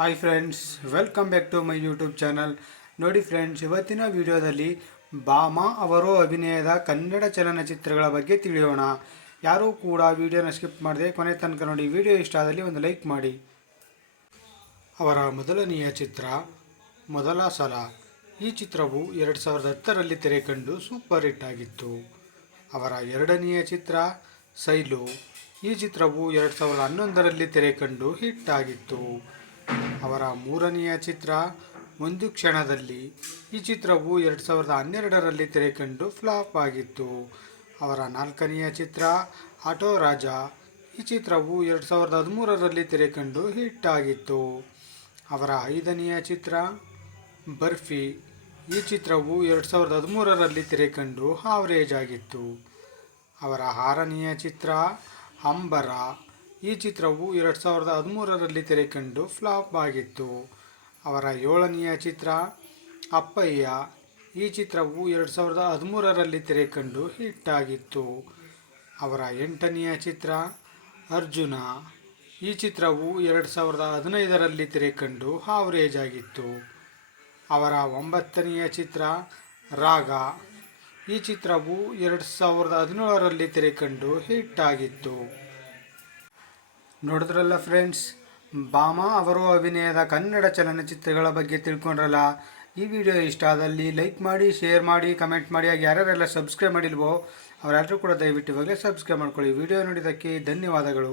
Hi friends, welcome back to my YouTube channel. ನೋಡಿ friends, ಇವತ್ತಿನ ವಿಡಿಯೋದಲ್ಲಿ ಭಾಮಾ ಅವರು ಅಭಿನಯದ ಕನ್ನಡ ಚಲನಚಿತ್ರಗಳ ಬಗ್ಗೆ ತಿಳಿಯೋಣ. ಯಾರೂ ಕೂಡ ವಿಡಿಯೋನ ಸ್ಕಿಪ್ ಮಾಡದೆ ಕೊನೆ ತನಕ ನೋಡಿ. ವಿಡಿಯೋ ಇಷ್ಟ ಆದಲ್ಲಿ ಒಂದು ಲೈಕ್ ಮಾಡಿ. ಅವರ ಮೊದಲನೆಯ ಚಿತ್ರ ಮೊದಲ ಸಲ. ಈ ಚಿತ್ರವು 2010ರಲ್ಲಿ ತೆರೆ ಕಂಡು ಸೂಪರ್ ಹಿಟ್ ಆಗಿತ್ತು. ಅವರ ಎರಡನೆಯ ಚಿತ್ರ ಸೈಲು. ಈ ಚಿತ್ರವು 2011ರಲ್ಲಿ ತೆರೆ ಕಂಡು ಹಿಟ್ ಆಗಿತ್ತು. ಅವರ ಮೂರನೆಯ ಚಿತ್ರ ಒಂದು ಕ್ಷಣದಲ್ಲಿ. ಈ ಚಿತ್ರವು 2012ರಲ್ಲಿ ತೆರೆ ಕಂಡು ಫ್ಲಾಪ್ ಆಗಿತ್ತು. ಅವರ ನಾಲ್ಕನೆಯ ಚಿತ್ರ ಆಟೋ ರಾಜ. ಈ ಚಿತ್ರವು 2013ರಲ್ಲಿ ತೆರೆ ಕಂಡು ಹಿಟ್ ಆಗಿತ್ತು. ಅವರ ಐದನೆಯ ಚಿತ್ರ ಬರ್ಫಿ. ಈ ಚಿತ್ರವು 2013ರಲ್ಲಿ ತೆರೆ ಕಂಡು ಆವರೇಜ್ ಆಗಿತ್ತು. ಅವರ ಆರನೆಯ ಚಿತ್ರ ಅಂಬರ. ಈ ಚಿತ್ರವು 2013ರಲ್ಲಿ ತೆರೆ ಕಂಡು ಫ್ಲಾಪ್ ಆಗಿತ್ತು. ಅವರ ಏಳನೆಯ ಚಿತ್ರ ಅಪ್ಪಯ್ಯ. ಈ ಚಿತ್ರವು 2013ರಲ್ಲಿ ತೆರೆ ಕಂಡು ಹಿಟ್ ಆಗಿತ್ತು. ಅವರ ಎಂಟನೆಯ ಚಿತ್ರ ಅರ್ಜುನ. ಈ ಚಿತ್ರವು 2015ರಲ್ಲಿ ತೆರೆ ಕಂಡು ಆವರೇಜ್ ಆಗಿತ್ತು. ಅವರ ಒಂಬತ್ತನೆಯ ಚಿತ್ರ ರಾಗ. ಈ ಚಿತ್ರವು 2017ರಲ್ಲಿ ತೆರೆ ಕಂಡು ಹಿಟ್ ಆಗಿತ್ತು. ನೋಡಿದ್ರಲ್ಲ ಫ್ರೆಂಡ್ಸ್, ಭಾಮಾ ಅವರು ಅಭಿನಯದ ಕನ್ನಡ ಚಲನಚಿತ್ರಗಳ ಬಗ್ಗೆ ತಿಳ್ಕೊಂಡ್ರಲ್ಲ. ಈ ವಿಡಿಯೋ ಇಷ್ಟ ಆದಲ್ಲಿ ಲೈಕ್ ಮಾಡಿ, ಶೇರ್ ಮಾಡಿ, ಕಮೆಂಟ್ ಮಾಡಿ. ಹಾಗೆ ಯಾರ್ಯಾರೆಲ್ಲ ಸಬ್ಸ್ಕ್ರೈಬ್ ಮಾಡಿಲ್ವೋ ಅವರೆಲ್ಲರೂ ಕೂಡ ದಯವಿಟ್ಟು ಇವಾಗಲೇ ಸಬ್ಸ್ಕ್ರೈಬ್ ಮಾಡ್ಕೊಳ್ಳಿ. ವಿಡಿಯೋ ನೋಡಿದ್ದಕ್ಕೆ ಧನ್ಯವಾದಗಳು.